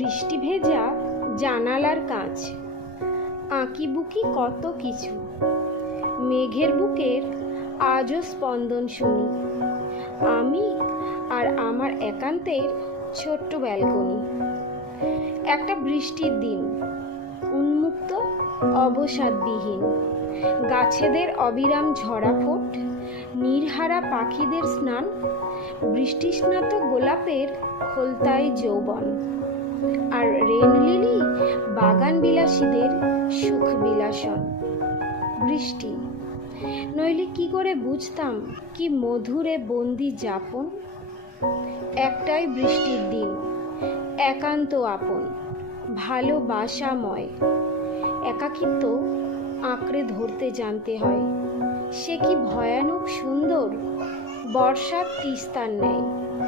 বৃষ্টি ভেজা জানালার কাঁচ, আঁকিবুকি কত কিছু, মেঘের বুকের আজও স্পন্দন শুনি। আমি আর আমার একান্তের ছোট্ট ব্যালকনি। একটা বৃষ্টির দিন, উন্মুক্ত, অবসাদবিহীন, গাছেদের অবিরাম ঝরাফোট, নির্হারা পাখিদের স্নান, বৃষ্টিস্নাত গোলাপের খোলতায় যৌবন, আর রেন লিলি বাগান বিলাসীদের সুখ বিলাসন। বৃষ্টি নইলে কি করে বুঝতাম কি মধুরে বন্দি যাপন। একটাই বৃষ্টির দিন, একান্ত আপন, ভালোবাসাময়। একাকিত্ব আঁকড়ে ধরতে জানতে হয়, সে কি ভয়ানক সুন্দর, বর্ষার তিস্তার ন্যায়।